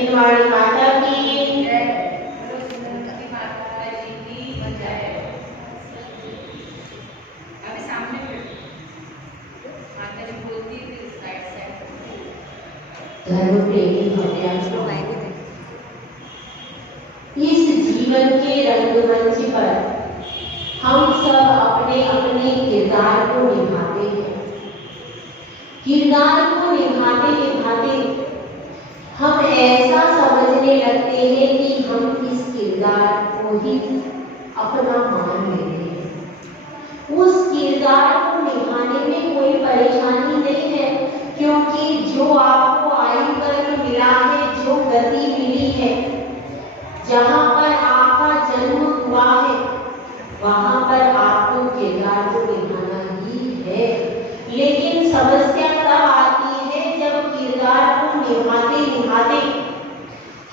हिंदवाणी माता की धर्म प्रेमी भव्य इस जीवन के रंगमंच पर हम सब अपने अपने किरदार को निभाते हैं। किरदार को निभाते निभाते हम ऐसा समझने लगते हैं कि हम इस किरदार को ही अपना मान लेते हैं। उस किरदार को निभाने में कोई परेशानी नहीं है, क्योंकि जो आपको आयु वर्ग मिला है, जो गति मिली है, जहाँ पर आपका जन्म हुआ है, वहाँ पर आपको किरदार को निभाना ही है। लेकिन समस्या तब आती है जब किरदार को निभाते निभाते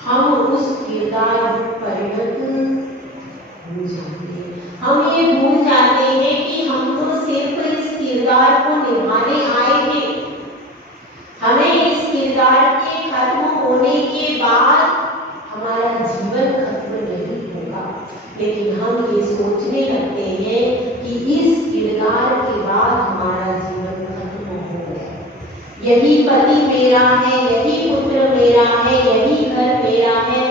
हम उस किरदार में परिणत हो जाते हैं। हम ये भूल जाते हैं कि हम तो सिर्फ इस किरदार को निभाने आए थे। हमें इस किरदार के खत्म होने के बाद हमारा जीवन खत्म नहीं होगा, लेकिन हम ये सोचने लगते हैं कि इस किरदार के बाद हमारा जीवन खत्म हो गया। यही पति मेरा है, यही पुत्र मेरा है, यही घर मेरा है।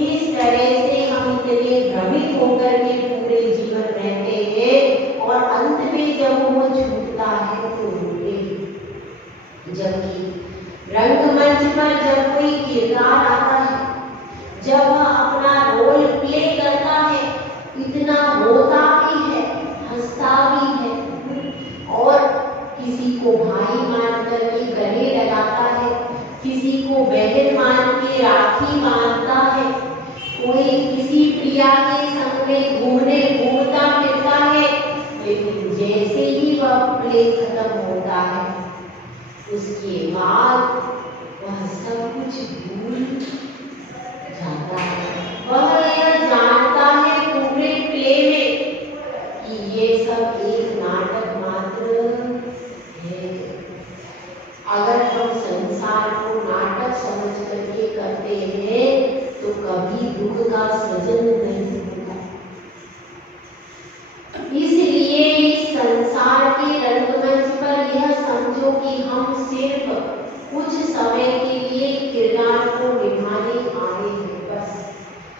इस तरह से हम इतने भ्रमित होकर के पूरे जीवन रहते हैं और अंत में जब वो छूटता है तो रोते हैं। जबकि रंगमंच पर जब कोई किरदार आता है, जब वह अपना रोल प्ले करता है, इतना रोता भी है, हंसता भी है और किसी को भाई मान करके गले लगाता है, किसी को बहन मान के राखी बांधता है, कोई किसी प्रिया के संग में घूमता फिरता है। लेकिन जैसे ही वह प्ले खत्म होता है, उसके बाद वह सब कुछ भूल जाता है। वह यह जानता है पूरे प्ले में कि ये सब एक नाटक मात्र है। अगर हम संसार को नाटक समझ करके करते हैं तो कभी दुख का सृजन नहीं होगा। इसलिए इस संसार के रंगमंच पर यह समझो कि हम सिर्फ कुछ समय के लिए किरदार को निभाने आए हैं। बस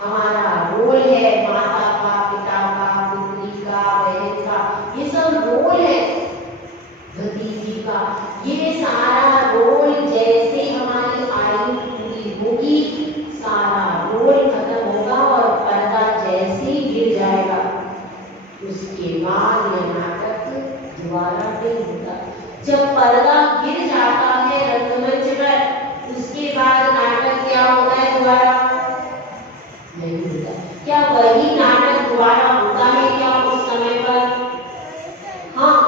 हमारा रोल है माता का, पिता का, पुत्री का, बहन का, ये सब रोल है, भतीजी का। ये सारा रोल जैसे हमारी आयु पूरी होगी, सारा रोल खत्म होगा और पर्दा जैसे ही गिर जाएगा, उसके बाद यह नाटक दोबारा नहीं होता। जब पर्दा गिर जाता है रंगमंच पर, उसके बाद नाटक क्या होता है? दोबारा नहीं होता। क्या वही नाटक दोबारा होता है क्या उस समय पर? हाँ,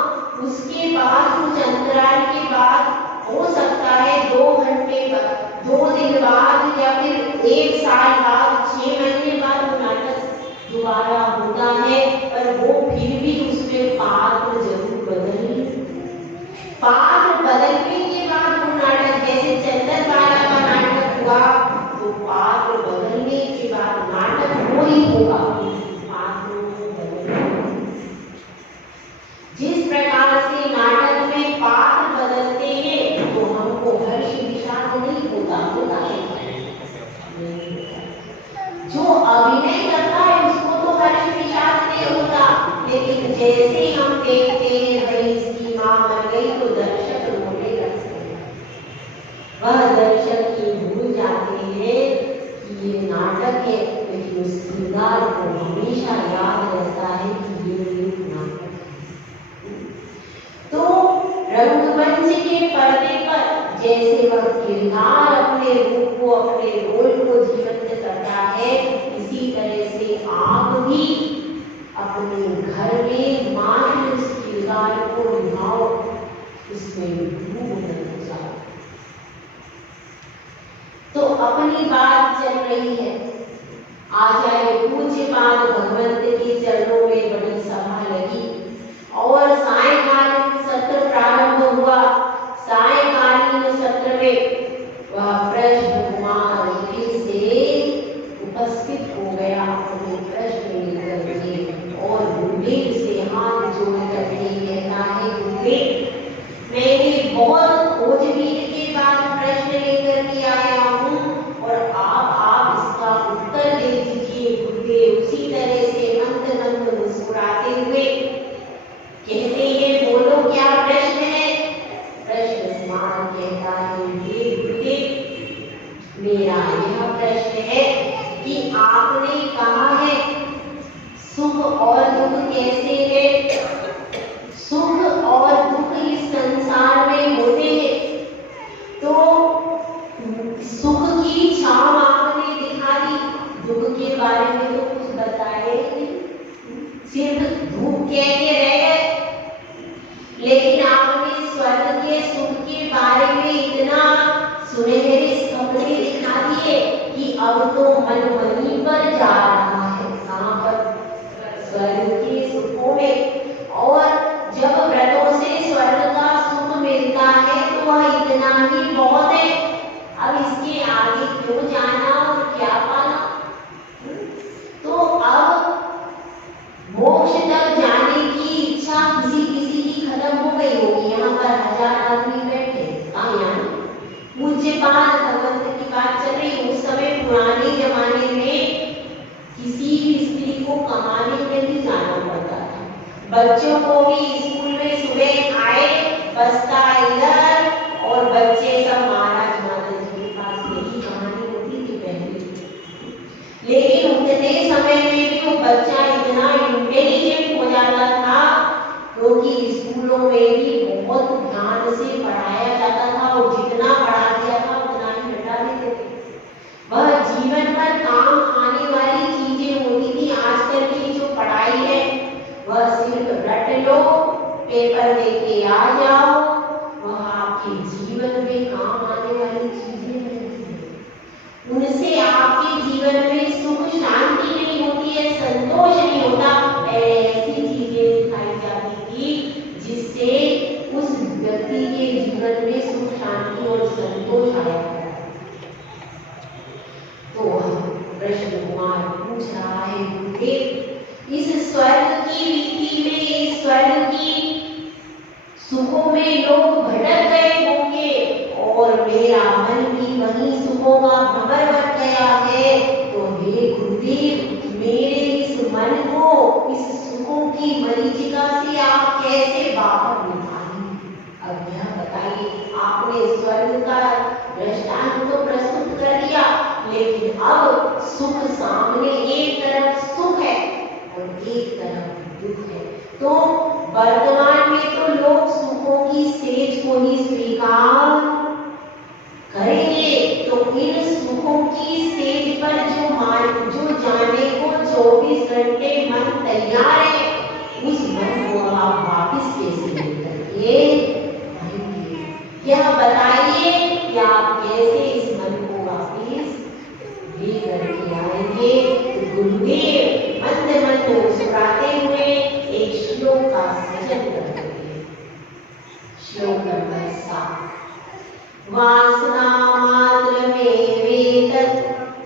उसके बाद कुछ अंतराल के बाद हो सकता है 2 घंटे बाद, 2 दिन बाद या फिर 1 साल बाद, 6 महीने बाद वो नाटक दोबारा होता है। पर वो फिर भी उसमें पात्र जरूर पात्र बदलने के बाद वो नाटक, जैसे चंदनबाला का नाटक हुआ तो पात्र बदलने के बाद नाटक वो ही होगा। पात्रों को बदलना, जिस प्रकार से नाटक में पात्र बदलते हैं तो हमको हर्ष विषाद नहीं होता है। जो अभिनय करता है उसको तो हर्ष विषाद नहीं होता, लेकिन जैसे हम देखते हैं भाई इसकी मां मर गई तो दर्शक रोने लगते हैं। वह दर्शक ये भूल जाते हैं कि ये नाटक है, लेकिन उस किरदार को हमेशा याद रहता है कि ये एक नाटक है। तो रंगमंच के पर्दे पर जैसे वह किरदार अपने रूप को, अपने रोल को जीवंत करता है, इसी तरह से आप भी अपने घर में मान उस किरदार को निभाओ, उसमें डूब न जाओ। तो अपनी बात चल रही है, आचार्य पूज्यपाद भगवंत के चरणों में बड़ी सभा लगी और सायंकालीन सत्र प्रारंभ हुआ। सायंकालीन सत्र में वह प्रश्न कुमार आपने कहा है सुख और दुख कैसे है, सुख और दुख इस संसार में होते हैं, तो सुख की छाव आपने दिखा दी, दुख के बारे में तो कुछ बताया ही नहीं, सिर्फ धूप कह के रह गए। लेकिन आपने स्वर्ग के सुख के बारे में इतना सुनहरे सपने दिखा दिए कि अब तो मन वहीं पर जा रहा है। कहाँ पर? स्वर्ग के सुखों में। और जब व्रतों से स्वर्ग का सुख मिलता है तो वह इतना ही बहुत है, अब इसके आगे क्यों जाना और क्या पाना। तो अब मोक्ष तक जाने की इच्छा किसी किसी की खत्म हो गई होगी। यहाँ पर 1000 आदमी बैठे, पूज्य पाद भगवंत की बात चल रही। उस समय पुराने जमाने में किसी भी स्त्री को कमाने में भी जाना पड़ता था, बच्चों को भी स्कूल में सुबह आए बस्ता इधर, और बच्चे सब महाराज माता जी के पास, यही कहानी होती थी पहले। लेकिन उतने समय में भी वो बच्चा इतना इंटेलिजेंट हो जाता था क्योंकि स्कूलों में भी बहुत ध्यान से पढ़ाया जाता था, और जितना पढ़ा दिया था उतना ही हटा देते थे। वह जीवन भर काम आने वाली चीजें होती थी। आजकल की जो पढ़ाई है वह सिर्फ रट लो, पेपर देके आ जाओ, वह आपके जीवन में काम आने वाली चीजें नहीं है। उनसे आपके जीवन में सुख शांति नहीं होती है, संतोष नहीं होता। ऐसी चीजें दिखाई जाती थी जिससे उस व्यक्ति के जीवन में सुख शांति और संतोष आया। तो कृष्ण कुमार पूछ रहा है, गुरुदेव इस स्वर्ग की रीति में, इस स्वर्ग की सुखों में लोग भटक गए होंगे और मेरा मन भी वही सुखों का भंवर बन गया है, तो हे गुरुदेव मेरे इस मन को इस सुखों की मरीचिका से आप कैसे बाहर निकालेंगे। अब यह बताइए, आपने स्वर्ग का दृष्टांत तो प्रस्तुत कर दिया, लेकिन अब सुख सामने, एक तरफ सुख है और एक तरफ दुख है। तो वर्तमान में तो लोग सुखों की सेज को ही स्वीकार करेंगे, तो इन सुखों की सेज पर जो जाने को 24 घंटे मन तैयार है, उस मन को आप वापिस कैसे लेकर के आएंगे। यह बताइए कि आप कैसे इस मन को वापिस लेकर के आएंगे। तो गुरुदेव मंद मंद मुस्कुराते हुए एक श्लोक का सृजन करते हैं। श्लोक नंबर 7। वासना मात्र में वेतत्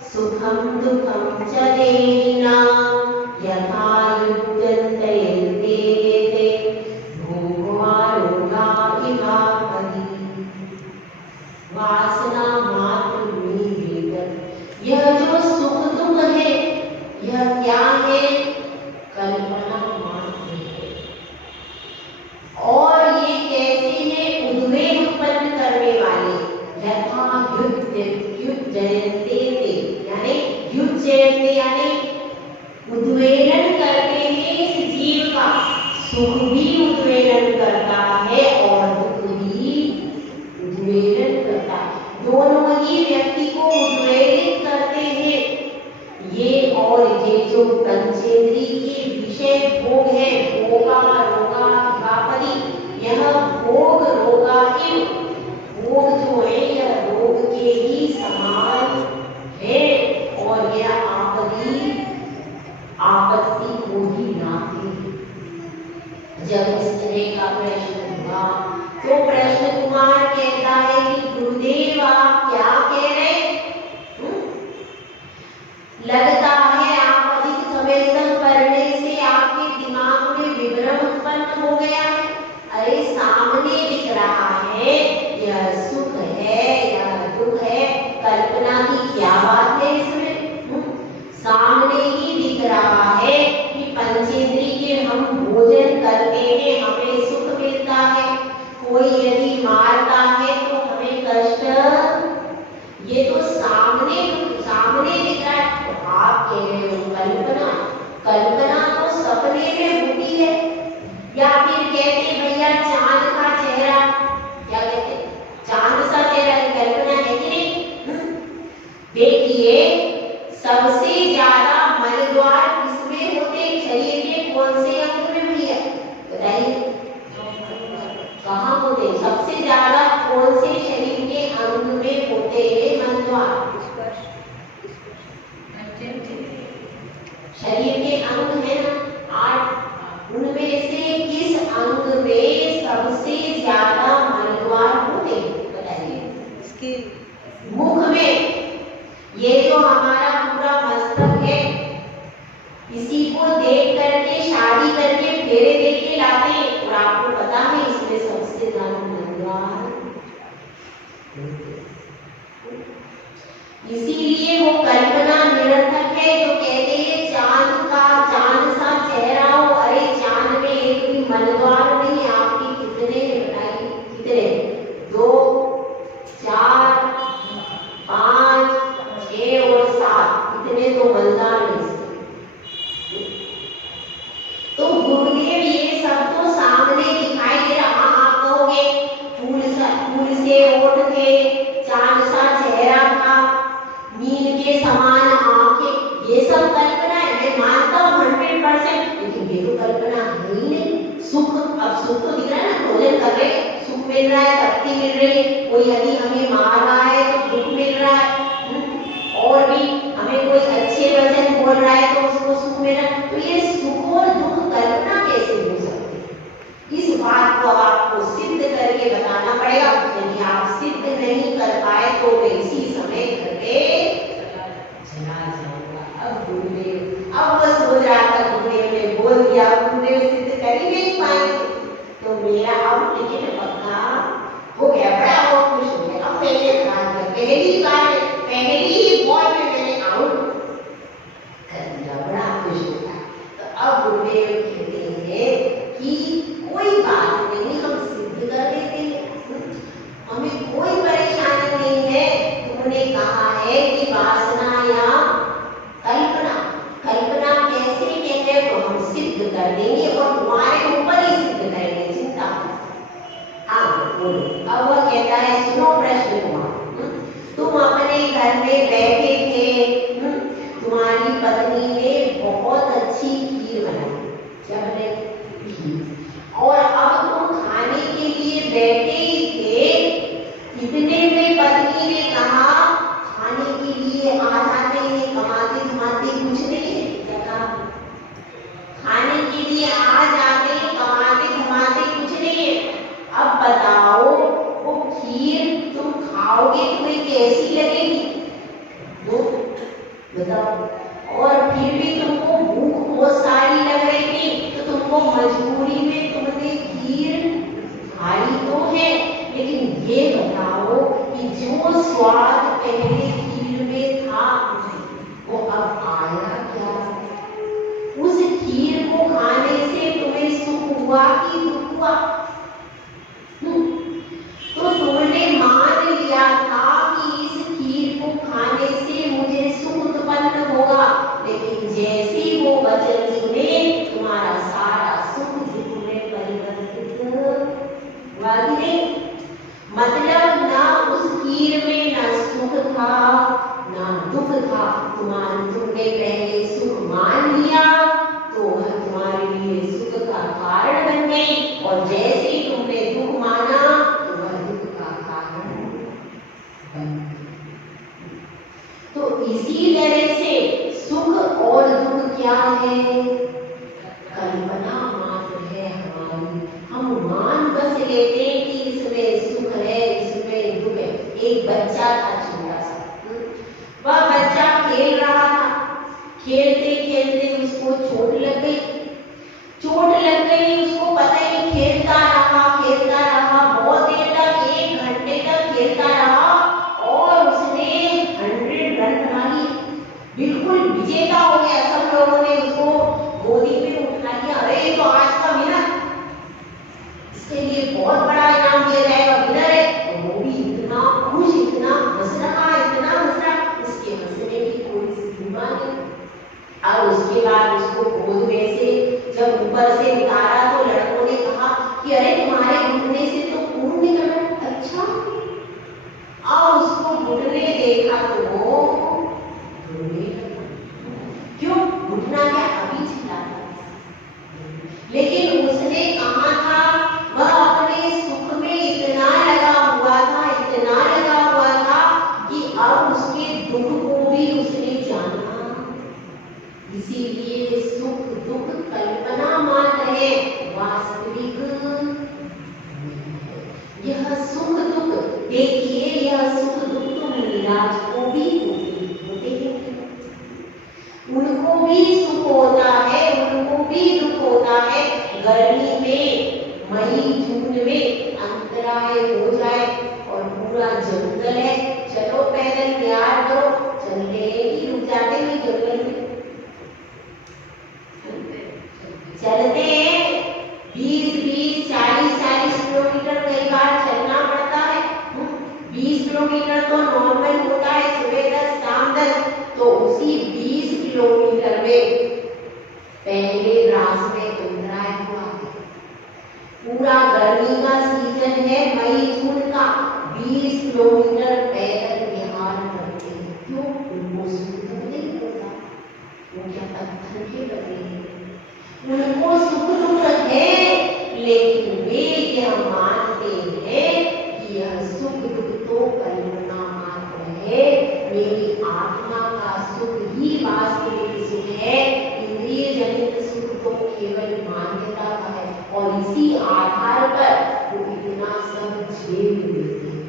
सुखम दुखम च देहिना यथा युज्यन्ते देयते भोगवारोगा इवापदि। वासना मात्र में वेतत्, यह जो सुख दुख है यह क्या है? कल्पना मात्र है। और ये कैसे है? उद्वेग उत्पन्न करने वाले। यथा युज्यन्ते यानी उद्वेलन करते हैं इस जीव का। सुख भी उद्वेलन करता है और दुख भी उद्वेलन करता है, दोनों ही व्यक्ति को उद्वेलित करते हैं। ये और ये जो पंचेंद्रिय के विषय भोग है, भोगा रोगा इवापदि, यह भोग रोगा ही, भोग जो है यह रोग के ही समान है, और यह आपत्ति को ही लाते हैं। जब इस तरह का प्रश्न हुआ तो प्रश्न कुमार कहता है कि गुरुदेव आप क्या कह रहे? लगता है आप अधिक समय तक पढ़ने से आपके दिमाग में विभ्रम उत्पन्न हो गया है। अरे सामने दिख रहा है, यह सुख है, यह दुख है, कल्पना की क्या बात है इसमें? सामने ही दिख रहा है कि पंचेंद्रिय के हम भोजन करते हैं, हमें सुख मिलता है, कोई यदि मारता है तो हमें कष्ट, ये तो सामने दिख रहा है। तो आप देखिए सबसे ज्यादा मलद्वार किसमें होते हैं? शरीर के कौन से अंग में भैया बताइए, कहाँ होते हैं? सबसे ज्यादा कौन से शरीर के अंग में होते हैं मलद्वार? शरीर के अंग है ना 8, उनमें से किस अंग में सबसे ज्यादा मलद्वार होते हैं बताइए? मुख में। ये जो हमारा पूरा मस्तक है, इसी को देख करके शादी करके फेरे दे के लाते हैं, और आपको पता है इसमें सबसे ज्यादा मलद्वार। इसीलिए वो कल्पना निरर्थक है जो कहते हैं चांद सा चेहरा हो। अरे चांद में एक भी मलद्वार नहीं। आपके कितने बताइए? कितने? 2, 4, 5, 6 और 7, इतने तो मलदार हैं। तो गुरुदेव ये सब तो सामने दिखाई दे रहा। आप कहोगे फूल से ओठ थे, चांद सा चेहरा था, नील के समान आंखें, ये सब कल्पना है। मैं मानता हूँ 100%, लेकिन ये तो कल्पना है ही नहीं। सुख, अब सुख तो दिख रहा है ना, भोजन कर रहे, सुख मिल रहा है, भक्ति मिल रही है, कोई यदि हमें मार रहा है तो दुख मिल रहा है, और भी हमें कोई अच्छे वचन बोल रहा है तो उसको सुख मिल रहा है। तो ये सुख और दुख कल्पना कैसे हो सकती है? इस बात को आपको सिद्ध करके बताना पड़ेगा। यदि आप सिद्ध नहीं कर पाए तो वे इसी समय करके चला जाऊंगा। अब गुरुदेव, अब वो सोच रहा था गुरुदेव ने बोल दिया, गुरुदेव सिद्ध कर ही नहीं पाएंगे तो मेरा अब लेकिन पक्का हो गया। बड़ा वो खुश हो गया। अब मैंने कहा पहली बार पहली ही बॉल में मैंने आउट कर दिया, बड़ा खुश होता। तो अब गुरुदेव कहते हैं कि कोई बात नहीं, हम सिद्ध कर देते हैं, हमें कोई परेशानी नहीं है। तुमने कहा है कि वासना या कल्पना, कल्पना कैसे कहते हैं तो हम सिद्ध कर देंगे और तुम्हारे ऊपर ही सिद्ध करेंगे, चिंता। हाँ बोलो। अब वह कहता है सुनो प्रश्न कुमार, तुम अपने घर में बैठे थे, तुम्हारी पत्नी ने बहुत अच्छी खीर बनाई, क्या बनाई? खीर। और अब तुम खाने के लिए बैठे ही थे, इतने में पत्नी ने कहा खाने के लिए आ जाते हैं, कमाते धमाते कुछ नहीं है, क्या कहा? खाने के लिए आ जाते, कमाते धमाते कुछ नहीं है। अब बताओ वो खीर तुम खाओगे तुम्हें कैसी लगेगी? वो बताओ। और फिर भी तुमको भूख बहुत सारी लग रही थी, तो तुमको मजबूरी में तुमने खीर खाई तो है, लेकिन ये बताओ कि जो स्वाद पहले खीर में था वो अब आया क्या? उस खीर को खाने से तुम्हें सुख हुआ कि दुख हुआ? तो तुमने मान लिया था कि इस खीर को खाने से मुझे सुख उत्पन्न होगा, लेकिन जैसे वो वचन सुने तुम्हारा सारा सुख दुख में परिवर्तित हुआ कि नहीं? मतलब ना उस खीर में ना सुख था ना दुख था। तुमने पहले सुख मान लिया तो वह तुम्हारे लिए सुख का कारण बन गई, और जैसे ही तुमने दुख माना तो वह दुख का कारण बन गई। तो इसी तरह से सुख और दुख क्या है? कल्पना मात्र है हमारी। हम मान बस लेते हैं कि इसमें सुख है, इसमें दुख है। एक बच्चा था छोटा सा, वह बच्चा खेल रहा था, खेलते खेलते उसको चोट लग गई। उसको पता ही, खेलता रहा बहुत देर तक, 1 घंटे तक खेलता रहा और उसने 100 रन बना लिए, बिल्कुल विजेता हो गया। सब लोगों ने उसको गोदी में उठा लिया। अरे तो आज का विनर, इसके लिए बहुत बड़ा इनाम दिया जाएगा, विनर है। और वो भी इतना खुश, इतना हंस रहा, उसके हंसने की कोई सीमा नहीं। और उसके बाद उसको गोद में से जब ऊपर से उतारा तो लड़कों ने कहा कि अरे तुम्हारे घुटने से तो खून निकल रहा है। अच्छा, और उसको घुटने देखा तो दुख को भी उसने जाना। इसीलिए सुख दुख कल्पना मात्र है, वास्तविक यह सुख दुख, देखिए यह सुख दुख तो मुनिराज को भी होते हैं, उनको भी सुख होता है, उनको भी दुख होता है। गर्मी में, मई जून में अंतराय हो जाए और पूरा जंगल है, चलो पैदल तैयार करो, चलते ही रुक जाते हैं जंगल में, चलते हैं 20-20, 40-40 किलोमीटर कई बार चलना पड़ता है। 20 किलोमीटर तो नॉर्मल होता है, सुबह 10 शाम 10, तो उसी 20 किलोमीटर में पहले रास में अंतराय हुआ है। पूरा गर्मी का सीजन है, मई जून का, 20 किलोमीटर पैदल विहार करते हैं। क्यों? उनको सुख नहीं होता, वो क्या पत्थर के बने हैं, उनको सुख दुख है, लेकिन वे यह मानते हैं कि यह सुख दुख तो कल्पना मात्र है, मेरी आत्मा का सुख ही वास्तविक सुख है, इंद्रिय जनित सुख तो केवल मान्यता का है। और इसी आधार पर वो इतना सब झेल लेते हैं,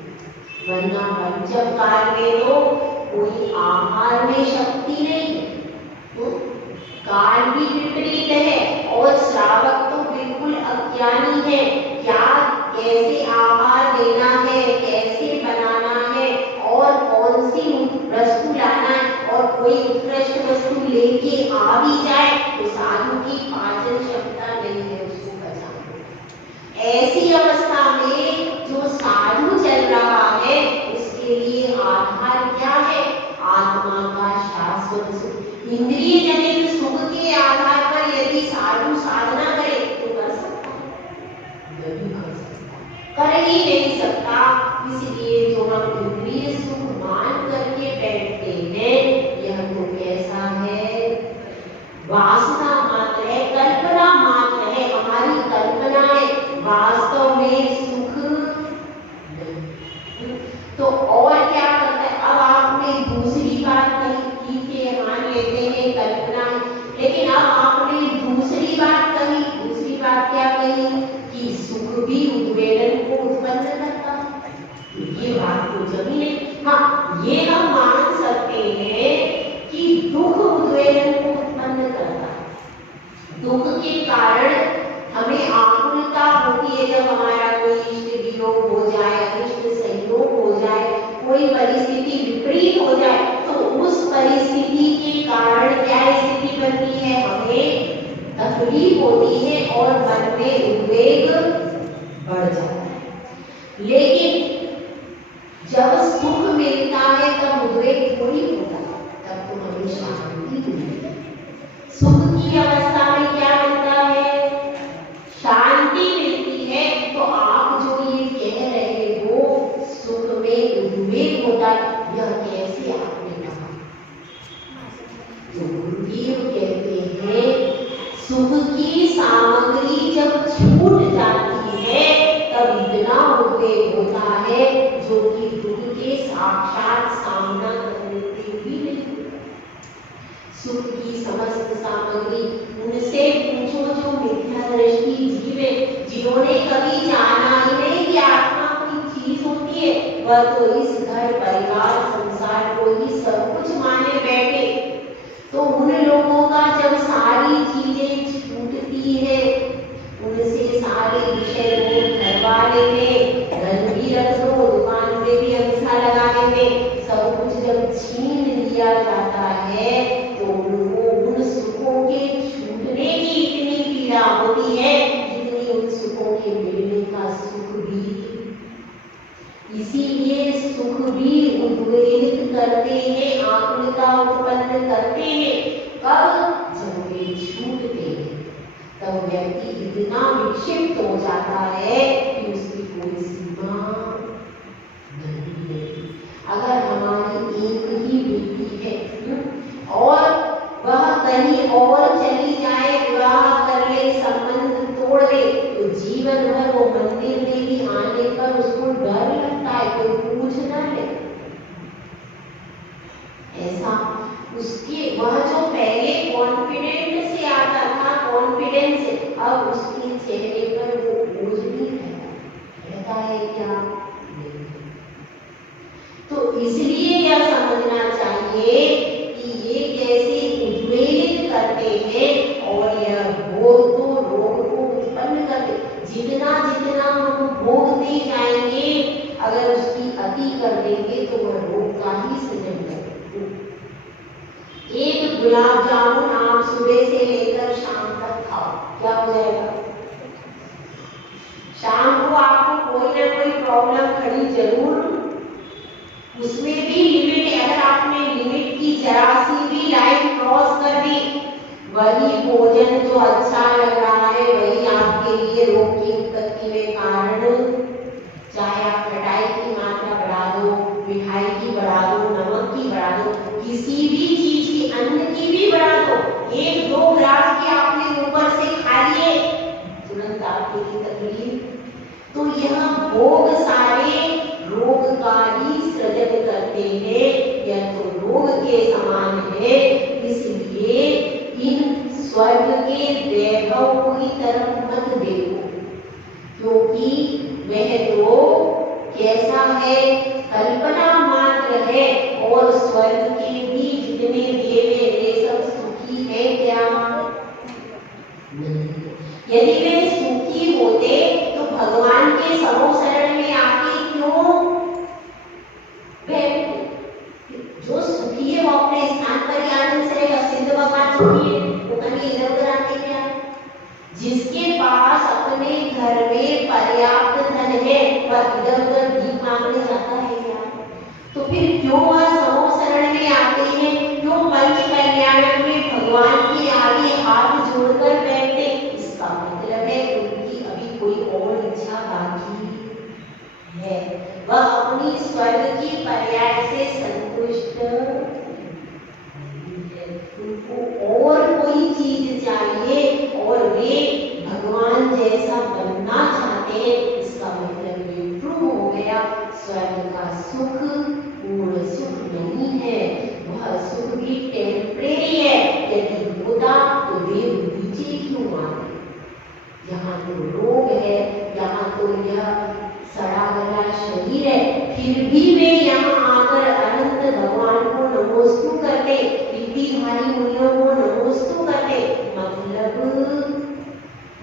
वरना पंचम काल में तो कोई आहार में शक्ति नहीं है, काल भी विपरीत है और श्रावक तो बिल्कुल अज्ञानी है, क्या कैसे आहार देना है, कैसे बनाना है और कौन सी वस्तु लाना है, और कोई उत्कृष्ट वस्तु लेके आ भी जाए तो साधु की पाचन क्षमता नहीं है उसको पचाने। ऐसी अवस्था में जो साधु चल रहा है उसके लिए आधार क्या है? आत्मा का शाश्वत सुख। इंद्रिय जनित सुख के आधार पर यदि साधु साधना करे तो कर सकता है? नहीं कर सकता, कर ही नहीं सकता। इसलिए जो हम इंद्रिय सुख मान करके बैठते हैं, यह तो कैसा है? वासना मात्र है, कल्पना मात्र है, हमारी कल्पना है, वास्तव में सुख नहीं। तो और क्या करता है? अब आपने दूसरी बात कही, ठीक है मान लेते हैं कल्पना, लेकिन अब आपने दूसरी बात कही, दूसरी बात क्या कही? कि सुख भी उद्वेलन को उत्पन्न करता है। ये बात तो जमी नहीं। हाँ, ये हम मान सकते हैं कि दुख उद्वेलन को उत्पन्न करता है। दुख के कारण हमें आकुलता होती है, जब हमारा कोई इष्ट वियोग हो जाए, अनिष्ट संयोग हो जाए, कोई परिस्थिति विपरीत हो जाए, तो उस परिस्थिति के कारण क्या स्थिति बनती है? हमें तकलीफ होती है और मन में उद्वेग बढ़ जाता है। लेकिन जब सुख मिलता है तब उद्वेग थोड़ी होता है, तब तो हमें शांति मिलती है। सुख की अवस्था में क्या मिलता है? शांति मिलती है। तो आप जो ये कह रहे हो सुख में उद्वेग होता है, यह कैसे आपने कहा? तो गुरुदेव कहते हैं सुख की सामग्री जब छूट जाती है तब इतना उद्वेग होता है जो कि दुख के साक्षात सामना करने के भी नहीं होता। सुख की समस्त सामग्री, उनसे पूछो जो मिथ्या दृष्टि जीव है, जिन्होंने कभी जाना ही नहीं कि आत्मा कोई चीज होती है, वह तो इस घर परिवार संसार को ही सब कुछ माने बैठे। तो उन लोगों का जब सारी चीजें छूटती है, उनसे सारे विषय को धरवा लेते, धन भी रख दो, दुकान पे भी अंगूठा लगा देते, सब कुछ जब छीन लिया जाता है तो उनको उन सुखों के छूटने की इतनी पीड़ा होती है जितनी उन सुखों के मिलने का सुख भी। इसीलिए सुख भी उद्वेलित करते हैं, आकुलता उत्पन्न करते हैं। कब? जब वे छूटते हैं तब व्यक्ति इतना विक्षिप्त हो जाता है कि उसकी कोई सीमा नहीं रहती। अगर हमारी एक ही बेटी है और वह कहीं और चली जाए, विवाह कर ले, संबंध तोड़ ले, तो जीवन भर वो मंदिर में भी आने पर उसको डर लगता है कोई पूछ ना ले। ऐसा उसके वह जो पहले कॉन्फिडेंट से आता था, कॉन्फिडेंस से, अब उसके चेहरे पर वो बोझ नहीं रहता है क्या? नहीं। तो इसलिए यह समझना चाहिए कि ये कैसे उद्वेलित करते हैं और यह भोग तो रोग को उत्पन्न करते। जितना जितना हम भोगते जाएंगे, अगर उसकी अति कर देंगे तो वह रोग का ही सृजन करेगा। एक गुलाब जामुन आप सुबह से लेकर शाम तक खाओ, क्या हो जाएगा? शाम को आपको कोई ना कोई प्रॉब्लम खड़ी जरूर, उसमें भी लिमिट, अगर आपने लिमिट की जरा सी भी लाइन क्रॉस कर दी, वही भोजन जो अच्छा लग रहा है वही आपके लिए रोग की उत्पत्ति में कारण। चाहे आप खटाई की मात्रा बढ़ा दो, मिठाई की बढ़ा दो, नमक की बढ़ा दो, किसी भी चीज की, अन्न की भी बढ़ा दो, 1-2 ग्लास के आपने ऊपर से खा लिए, तुरंत आपके लिए तकलीफ। तो यह भोग सारे रोग का ही सृजन करते हैं, यह तो रोग के समान है। इसलिए इन स्वर्ग के वैभव की तरफ मत देखो, क्योंकि वह तो कैसा है, कल्पना मात्र है। और स्वर्ग के भी जितने देव वे सब सुखी है क्या? यदि वे सुखी होते तो भगवान के समो शरण में आके क्यों बैठते? जो सुखी है वो अपने स्थान पर ही आनंद से रहेगा। सिद्ध भगवान सुखी है, वो कभी इधर उधर आते क्या? जिसके पास अपने घर में पर्याप्त धन है वह इधर उधर भीख मांगने जाता है क्या? तो फिर क्यों वह समो शरण में आते हैं? क्यों पंच कल्याण में भगवान के आगे हाथ जोड़कर बैठते? इसका मतलब है उनकी अभी कोई और इच्छा बाकी है, वह अपनी स्वर्ग की पर्याय से संतुष्ट उनको और कोई चीज चाहिए और वे भगवान जैसा बनना चाहते हैं। इसका मतलब ये प्रूव हो गया, स्वर्ग का सुख पूर्ण सुख नहीं है, वह सुख भी टेम्परेरी है। यदि होता तो देव नीचे क्यों आते? यहाँ तो रोग है, यहाँ तो यह सड़ा गला शरीर है, फिर भी वे यहाँ आकर अनंत भगवान को नमोस्तु करते, रीतिधारी मुनियों को नमोस्तु करते।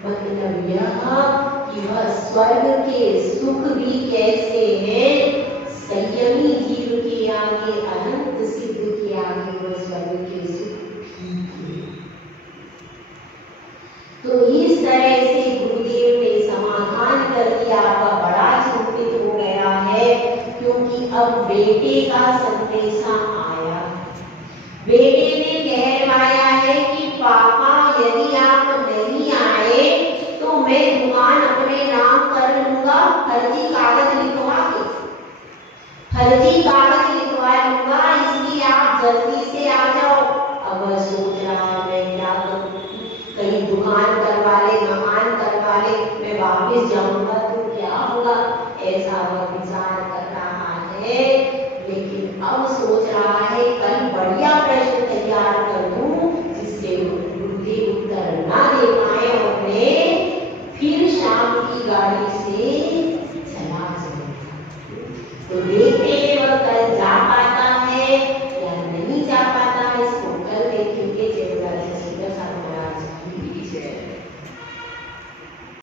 मतलब यह कि वह स्वर्ग के सुख भी कैसे हैं, संयमी जीव के आगे, अनंत सिद्ध के आगे वह स्वर्ग के सुख ठीक है। तो इस तरह से गुरुदेव ने समाधान कर दिया, वह बड़ा चिंतित हो गया है, क्योंकि अब बेटे का संदेशा आया। बेटे ने कहलवाया है कि पापा यदि आप नहीं आए तो मैं दुकान अपने नाम कर लूंगा, फर्जी कागज लिखवा के, फर्जी कागज